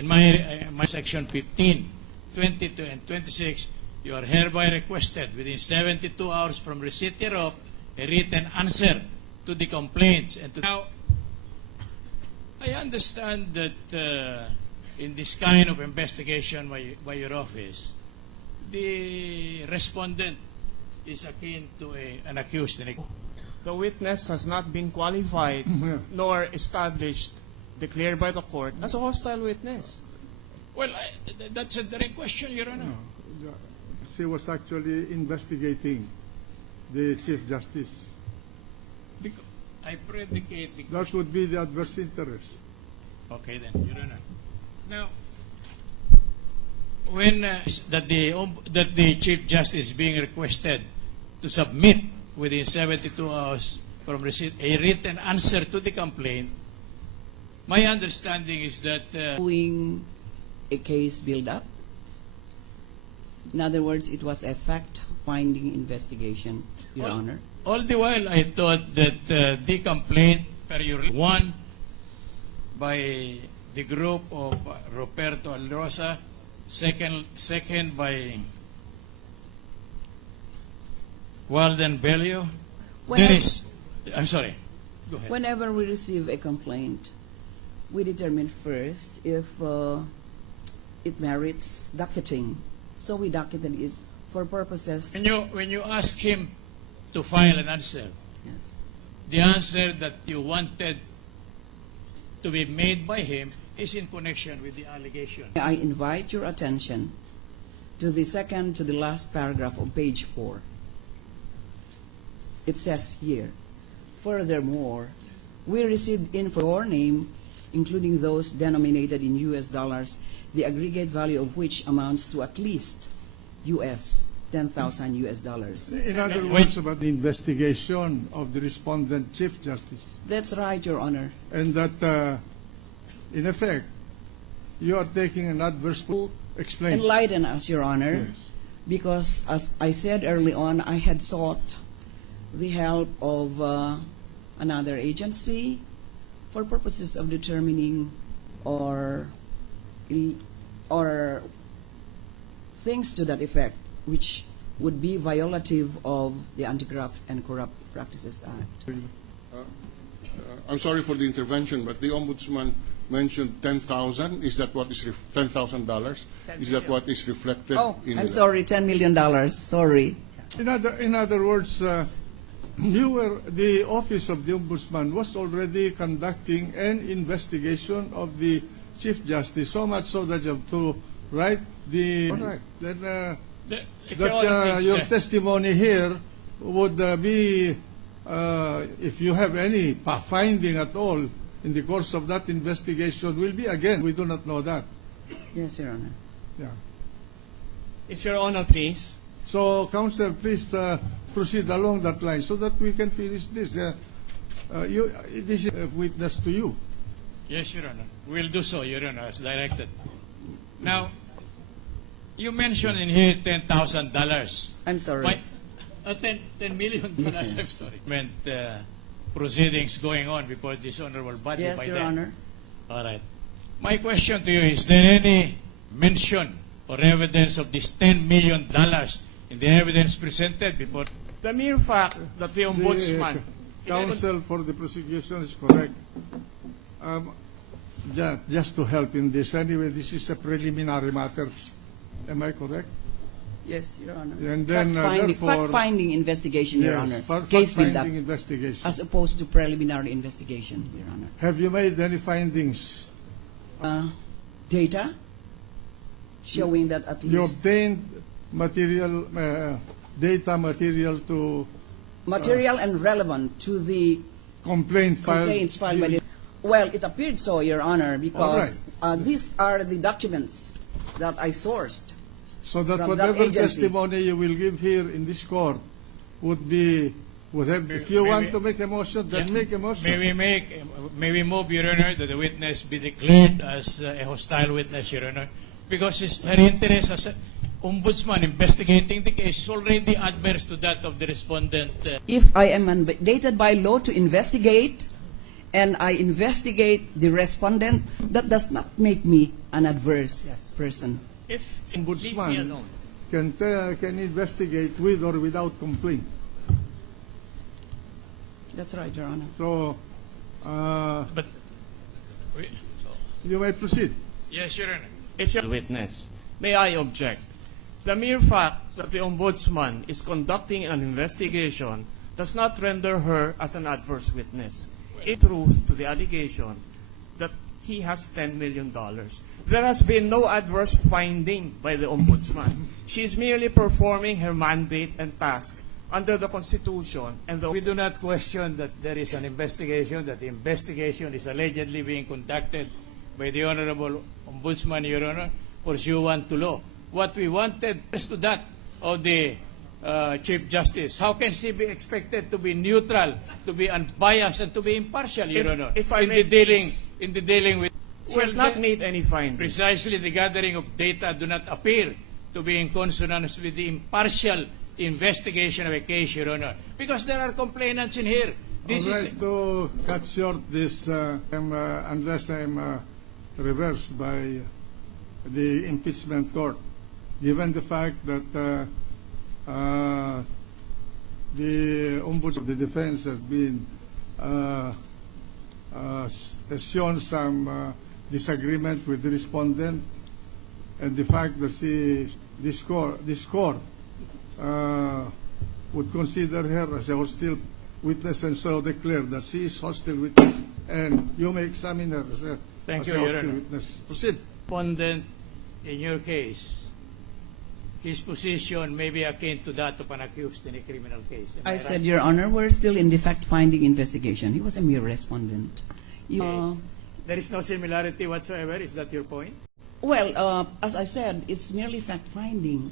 In my section 15, 22, and 26, you are hereby requested within 72 hours from receipt thereof a written answer to the complaints. And now, I understand that in this kind of investigation by your office, the respondent is akin to an accused. The witness has not been qualified nor established, declared by the court as a hostile witness. Well, that's a direct question, Your Honor. No, she was actually investigating the Chief Justice. Because I predicate the That would be the adverse interest. Okay then, Your Honor. Now, when that the Chief Justice is being requested to submit within 72 hours from receipt a written answer to the complaint, my understanding is that doing a case build-up. In other words, it was a fact-finding investigation, Your Honor. all the while I thought that the complaint one by the group of Roberto Alrosa, second by Walden Bellio. I'm sorry. Go ahead. Whenever we receive a complaint, we determine first if it merits docketing. So we docketed it for purposes. When you ask him to file an answer, Yes. the answer that you wanted to be made by him is in connection with the allegation. I invite your attention to the second to the last paragraph of page 4. It says here, furthermore, we received info your name, including those denominated in US dollars, the aggregate value of which amounts to at least US 10,000 US dollars. In other words, about the investigation of the respondent Chief Justice. That's right, Your Honor. And that, in effect, you are taking an adverse explain. Enlighten us, Your Honor, Yes. because as I said early on, I had sought the help of another agency for purposes of determining or things to that effect, which would be violative of the Anti-Graft and Corrupt Practices Act. I'm sorry for the intervention, but the Ombudsman mentioned 10,000. Is that what is $10,000? Is that what is reflected? Oh, in I'm sorry, $10 million. Sorry. In other words, the Office of the Ombudsman was already conducting an investigation of the Chief Justice, so much so that you have to write your testimony here would be, if you have any finding at all in the course of that investigation, will be again. We do not know that. Yes, Your Honor. Yeah. If Your Honor, please. So, Counsel, please proceed along that line so that we can finish this. This is a witness to you. Yes, Your Honor. We'll do so, Your Honor, as directed. Now, you mentioned in here $10,000. I'm sorry. $10 million, I'm sorry. Meant proceedings going on before this honorable body Yes, by Your then. Honor. All right. My question to you, is there any mention or evidence of this $10 million in the evidence presented before? The mere fact that the Ombudsman Counsel for the prosecution is correct. Just to help in this, anyway, this is a preliminary matter. Am I correct? Yes, Your Honor. And then, fact-finding investigation, Your Honor. Yes, Case build-up, fact-finding investigation. as opposed to preliminary investigation, Your Honor. Have you made any findings? Data showing that at You least obtained material, data material to material and relevant to the complaints complaints filed by the. Well, it appeared so, Your Honor, because these are the documents that I sourced. So that from whatever that agency. testimony you will give here in this court would have, if you want to make a motion, then make a motion. May we move, Your Honor, that the witness be declared as a hostile witness, Your Honor, because her interest as an ombudsman investigating the case is already adverse to that of the respondent. If I am mandated by law to investigate and I investigate the respondent, that does not make me an adverse Yes. person. If leave me Ombudsman alone. can investigate with or without complaint. That's right, Your Honor. So, But, we- you may proceed. yes, Your Honor. If you're a witness, may I object? The mere fact that the ombudsman is conducting an investigation does not render her as an adverse witness. It proves to the allegation that he has $10 million. There has been no adverse finding by the ombudsman. She is merely performing her mandate and task under the Constitution and the... We do not question that there is an investigation, that the investigation is allegedly being conducted by the Honorable Ombudsman, Your Honor, pursuant to law. What we wanted is to that of the Chief Justice. How can she be expected to be neutral, to be unbiased, and to be impartial, Your Honor, if I in may, the dealing with... She has not made any findings. Precisely, the gathering of data do not appear to be in consonance with the impartial investigation of a case, Your Honor, because there are complainants in here. This All is right, to cut short this, unless I'm reversed by the impeachment court, given the fact that the ombudsman of the defense has been has shown some disagreement with the respondent, and the fact that this court would consider her as a hostile witness and so declare that she is hostile witness, and you may examine her as a, Thank as you, a Your hostile Honor. witness. Proceed. respondent in your case, his position may be akin to that of an accused in a criminal case. Am I right? said, Your Honor, we're still in the fact-finding investigation. He was a mere respondent. Yes. There is no similarity whatsoever. Is that your point? Well, as I said, it's merely fact-finding.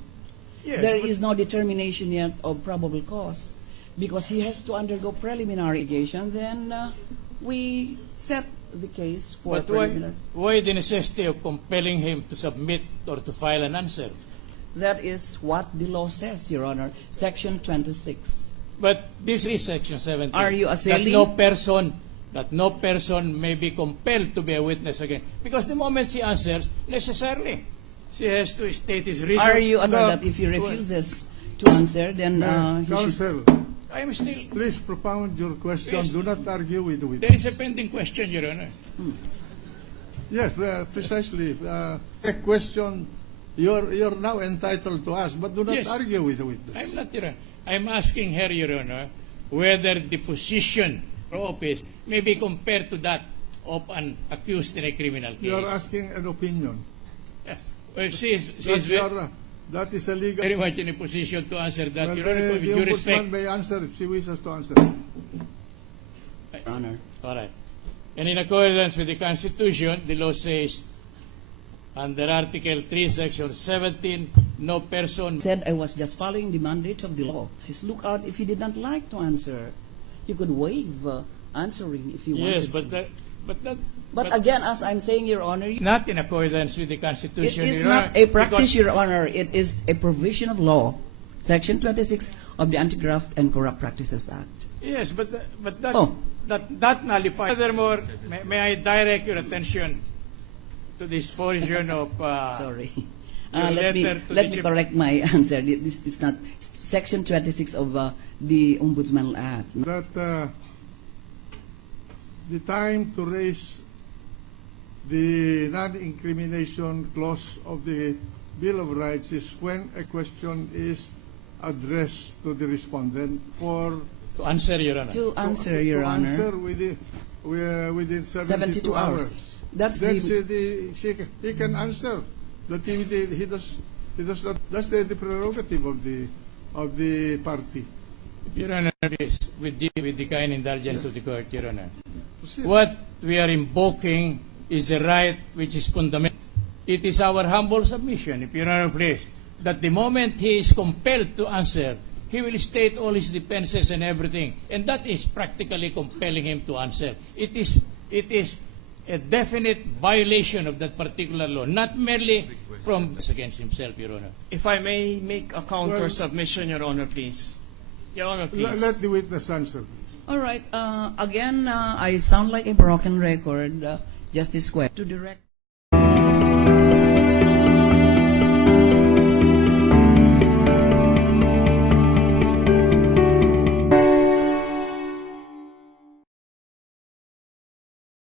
Yes. There but- is no determination yet of probable cause because he has to undergo preliminary investigation. Then we set the case for But why, preliminary. why the necessity of compelling him to submit or to file an answer? That is what the law says, Your Honor. Section 26. But this is Section 17. Are you assailing? That no person may be compelled to be a witness again. Because the moment she answers, necessarily, she has to state his reason. Are you aware that if he refuses to answer, then he should... Counsel, I am still... please propound your question. Yes. Do not argue with the There witness. is a pending question, Your Honor. Yes, precisely. A question you're now entitled to ask, but do not Yes. argue with the witness. I'm not, Your Honor. I'm asking her, Your Honor, whether the position or office may be compared to that of an accused in a criminal case. You are asking an opinion. Yes. Well, she is That is a legal. very much in a position to answer that, Well, Your Honor, with the due ombudsman respect. may answer if she wishes to answer. Your Honor. All right. And in accordance with the Constitution, the law says, under Article 3, Section 17, no person... Said I was just following the mandate of the law. Just look out if you did not like to answer. You could waive answering if you wanted. Yes, to. But again, as I'm saying, Your Honor, not in accordance with the it Constitution, is Your not Honor, a practice, because- Your Honor. It is a provision of law. Section 26 of the Anti-Graft and Corrupt Practices Act. Yes, but that, Oh. that nullifies. Furthermore, may I direct your attention to this portion of... Sorry. your Let me letter to let the me Chief- correct my answer. This is not Section 26 of the Ombudsman Act. That the time to raise the non-incrimination clause of the Bill of Rights is when a question is addressed to the respondent for To answer, Your Honor. To answer, Your to Honor. answer within 72 hours. That's Then the he can answer that he does not. That's the prerogative of the party. Your Honor, please, with the kind indulgence of the court, Your Honor. Proceed. What we are invoking is a right which is fundamental. It is our humble submission, if Your Honor please, that the moment he is compelled to answer, he will state all his defenses and everything, and that is practically compelling him to answer. It is a definite violation of that particular law, not merely from against himself, Your Honor. If I may make a counter Well- submission, Your Honor, please. Your Honor, please. Let the witness answer. All right. Again, I sound like a broken record. Justice Quay. To direct